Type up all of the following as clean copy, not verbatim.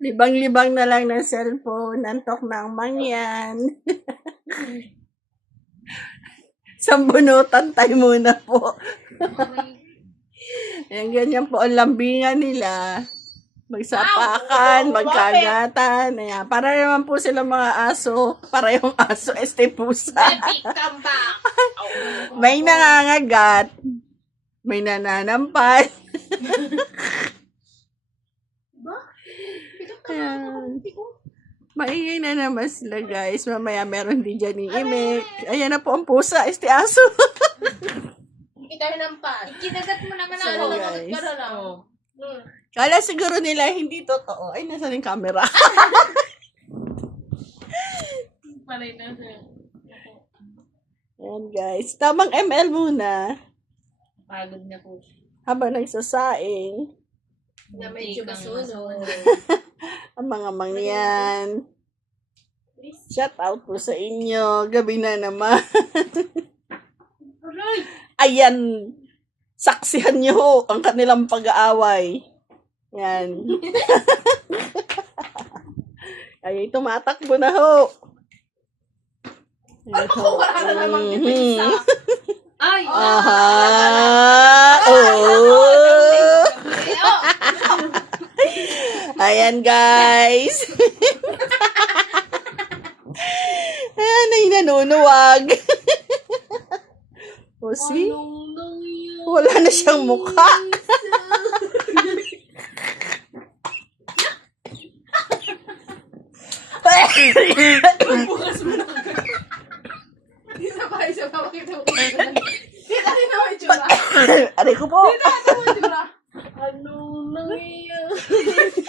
Libang-libang na lang ng cellphone. Antok ng mangyan. Sambunutan tayo muna po. Ayan, ganyan po ang lambingan nila. Magsapakan, magkagatan. Ayan. Para naman po sila mga aso. Para yung aso, pusa. Come back! May nangangagat. May nananampan. Ayan. Maingay na naman sila, guys. Mamaya meron din dyan ni Imek. Ayan na po ang pusa, aso. Kita nampas. Ikinagat mo naman So, ako. guys. Pero lang. Kala siguro nila hindi totoo. Ay, nasa yung camera. Palay na siya. Ayan, guys. Tamang ML muna. Pagod na po. Habang nagsasaing. Na medyo masunog. Ang mga mangyan. Shout out po sa inyo. Gabi na naman. Ayan. Saksihan nyo ho ang kanilang pag-aaway. Yan. Ay, tumatakbo na ho. Wala na namang isa. Ay! Aha! Oh! Ayan, guys. Ayan, ay nanunuwag. O, see? Wala na siyang mukha. Bukas mo na. Isa pa. Kita rin naman yung tsura. Aray ko po. Kita naman yung tsura. Anong nangyayari?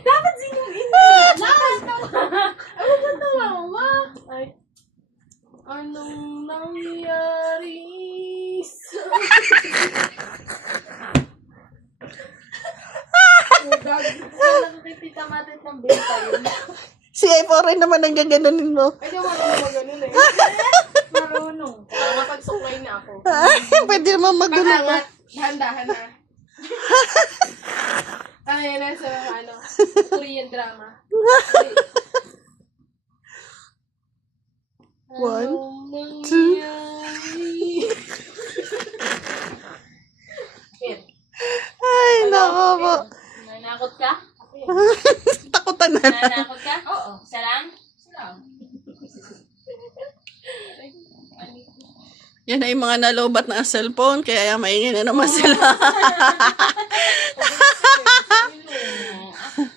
Dapat sinuin. Ano ba tawa mo, ma? Ay. Anong nangyayari? Nakakitita matit ng benta yun. Si Efo rin naman ang gaganunin mo. Ay, di marunong mo ganun eh. Marunong. Kaya mapagsuklay na ako. Pwede naman magulo pa. Pakangat. Dahan-dahan na. Kaya na sa ano, Korean drama. One, Anong two. nangyayari? Ay, nako po. Nanakot ka? Takutan na. Nanakot ka? Oo. Salam? Salam. Yan ay mga nalobat na cellphone, kaya maingay na naman sila.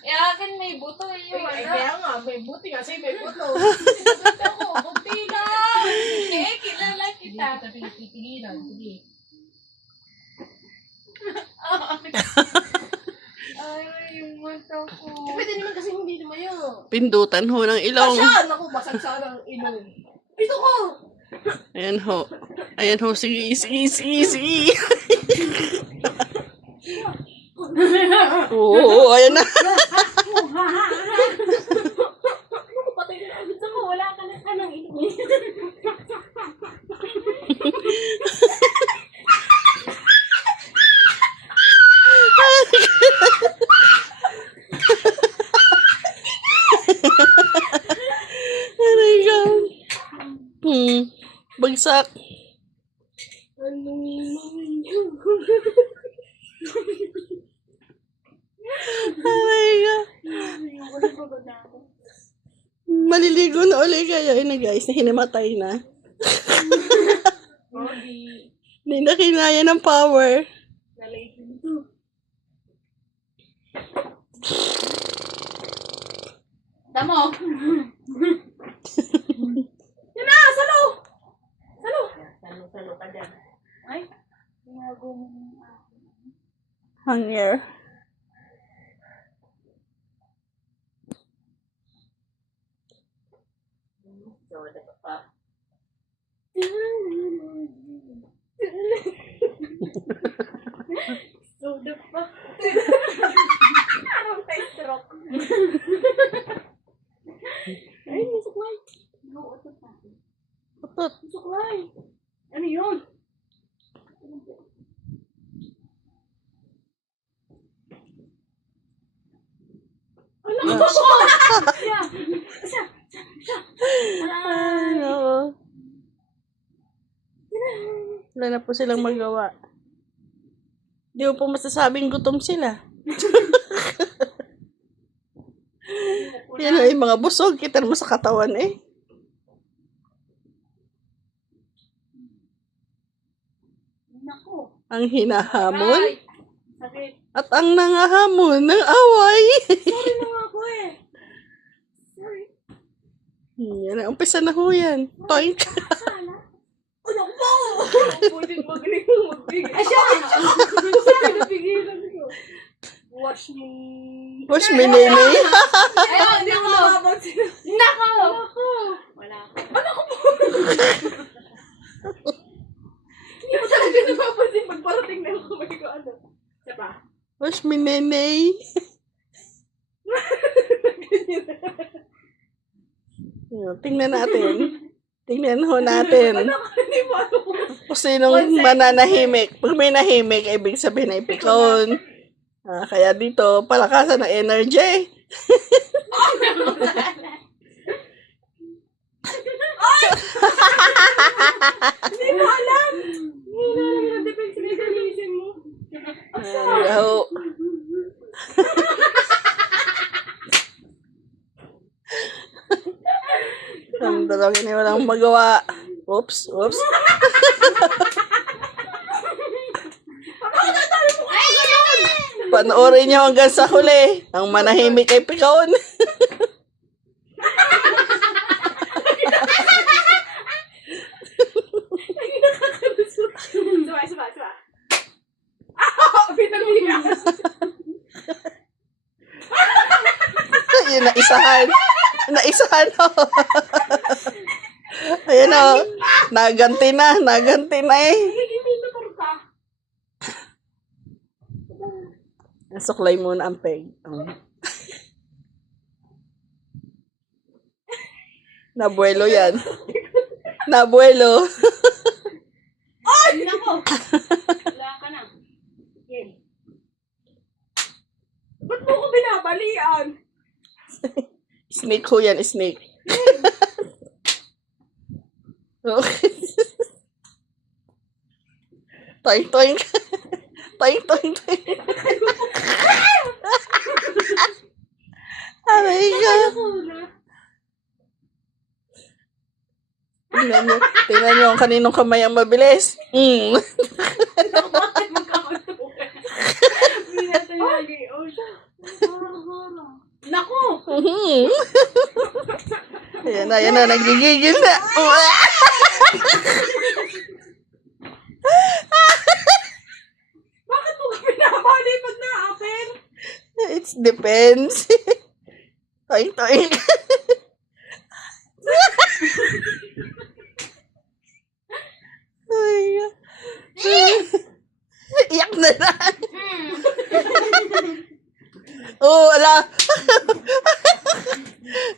Eh, akin may buto eh. Yung Ay, ano. kaya nga, may buti kasi may buto. Buto ko, buti lang. Eh, kilala kita. Pipigilan, sige. Ay, yung mata ko. Pwede naman kasi hindi naman yun. Pindutan ho ng ilong. Saan? Ako, basag sana ang ilong. Ito ko! Ayan ho. Ayan ho, sige. Oo, ayan na. Patay na agad ako. Wala ka na kanang ilong. Aray ka. Bagsak. Anong Aray ka. Maliligo na ulit kayo. Ayun na guys, hinamatay na. Hindi na kinaya ng power. Damo. Yan na! Salo! Salo! Salo ka dyan. Ay, ginago mo. Hanger. So, dapat pa. So, the fuck? Anong tayo stroke? Ay, may suklay. No, ito pa. Putot. May suklay. Ano yun? Yeah. Isa. Ay, nako. Wala na po silang magawa. Di mo po masasabing gutom sila. Yan ay mga busog. Kita mo sa katawan eh. Naku. Ang hinahamon Ay. Sakit. at ang nangahamon ng away. Sorry na nga ako eh. Sorry. Yan, umpisa na ho yan. Toink. Sana. Ano po? Pwede magaling mo magbigay. Ay, siya! Saan napigilan ko? Wash me. Push me, nene. Ayun, hindi mo napapansin. Nako! Wala ako. Hindi mo talaga napapansin pag parating na yung kamay ko. Ano? Siya pa? Push me, nene. Yan, tingnan natin. Tingnan ho natin. Hindi mo ano kung Kung sinong mananahimik. Pag may nahimik, ibig sabihin ay pikon. Kaya dito, palakasan ng energy. hindi mo alam. Hindi mo alam yung defense mechanism mo. Ho. Ang dalawang ini walang magawa. Oops, oops. Panoorin niyo hanggang sa huli. Ang manahimik ay pikon. Suba. Ah! Pinaligas. Yun, naisahan. Naisahan ho. Ayan o. Naganti na eh. Nagigimito pa ka. Suklay muna ang peg. Nabuelo yan. Nabuelo. Nako! Wala ka na. Game. Ba't mo ko binabalian? Snake ho yan, snake. Okay. Toink, toink. Toink, toink, toink. Aray ka. Tingnan nyo ang kaninong kamay ang mabilis. Bakit magkakatuwa? Hindi natin lagi. Oh, siya. Nako! Ayan na, nagigigil na. Bakit mo ka binabali pag na-open? It depends. Toink, toink. Ay, iyak na lang. Oh, ala.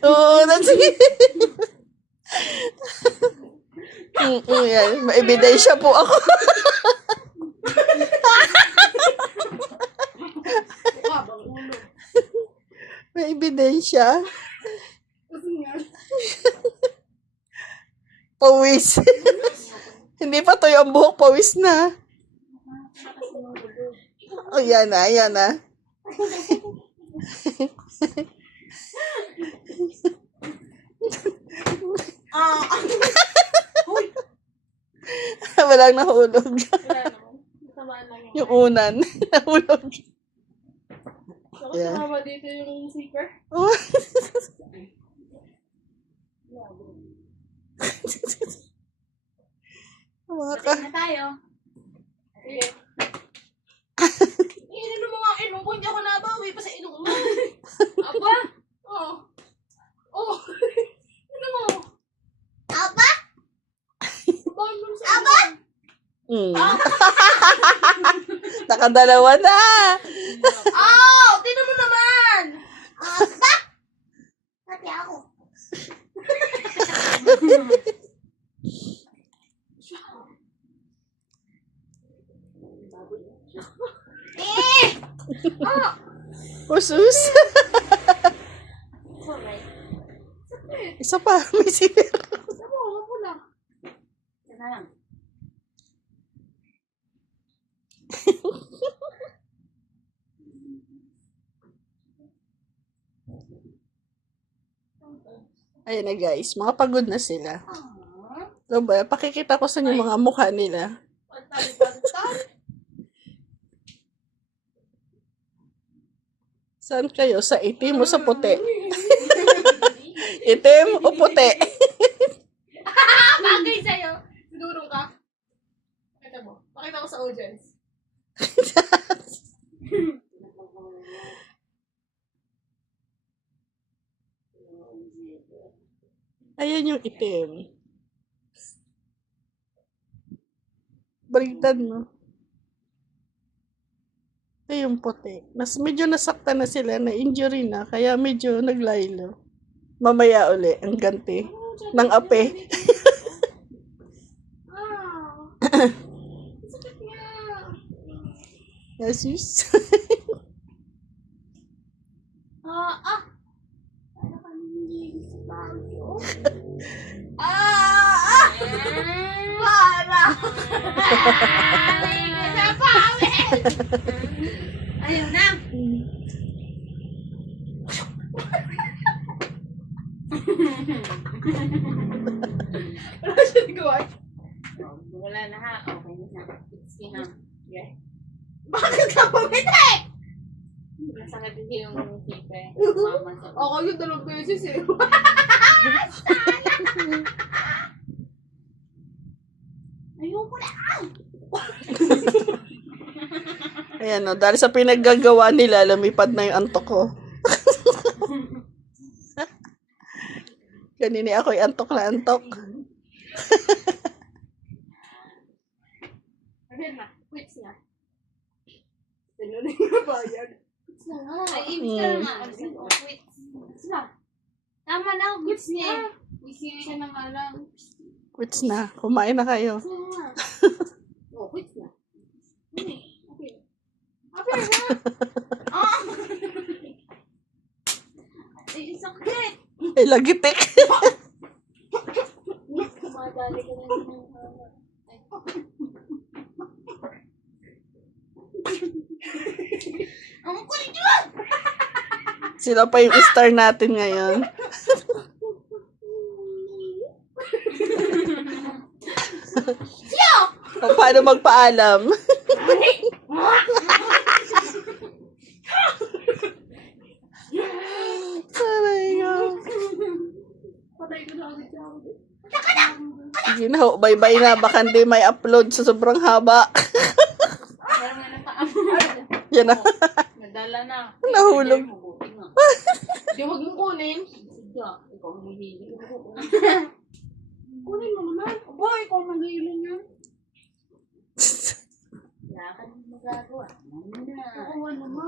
Oh, that's it. Yan. May ebidensya po ako. May ebidensya. Kasi nga. Pawis. Hindi pa tuyo ang buhok, pawis na. Oh, yan na, yan na. Walang nahulog. Wala naman. Tamaan lang yun. Yung unan. Nahulog. Bakit Yeah. tumama dito yung zipper? Oh. Waka. Na tayo. Sige. Ininom mo nga inom ko, hindi ako nabawi pa sa inom mo. Aba! Oo. Oo. Inom mo. Aba! Abandon sa Aba! Nakadalawa na. Oh! Tinan mo naman! Aba! Pati ako. Usus. Isa pa, may sipir. Gusto mo, ako na. Yan na lang. Ayan na guys, mga pagod na sila. So ba, pakikita ko sa inyo mga mukha nila. Pantay. Saan kayo? Sa itim o sa puti? Itim o puti? Bagay sa'yo. Sigurong ka. Pakita mo. Pakita ko sa audience. Ayan yung itim. Baliktad mo. Ito yung puti. Medyo nasaktan na sila, na injury na, kaya medyo naglaylo. Mamaya uli, ang ganti. Ng ape. Sakit niya. Jesus. Ano ka nangyayari sa bagyo? Para! Ayaw na. Wala siya nagawa. Wala na ha. Okay na. It's na. Yeah. Bakit ka pumiti? Masakit din yung tipe. Mama sa Ako yung 2 beses eh. ayoko na. Ayan o, dahil sa pinaggagawa nila, lumipad na yung antok ko. Kanini ako'y antok na antok. Ayun na. Quits na. Ano na yung bayad? Quits na nga. Ay, ibig ka na nga. Quits. Quits na. Tama na. Quits niya eh. Quits siya na nga lang. Quits na. Kumain na kayo. Quits na nga. Oh, quits na. Okay na. Ay, sakit. Ay, lagitik. Kumadali ka na din ng ay. Ang kulit yun! Sila pa yung star natin ngayon. O, paano magpaalam? Aray ko. Patay ko na agad siya ako. Sige na ho, bye-bye na. Baka hindi may upload sa sobrang haba. Parang nga nakaamon. Yan na. Nadala na. Nahulog. Mabuti nga. Di, wag mong kunin. Sige, ikaw ang hihili. Kunin mo naman. Aba, ikaw nag-iilan yan. Wala ka nang magagawa. Ano na? Oo naman.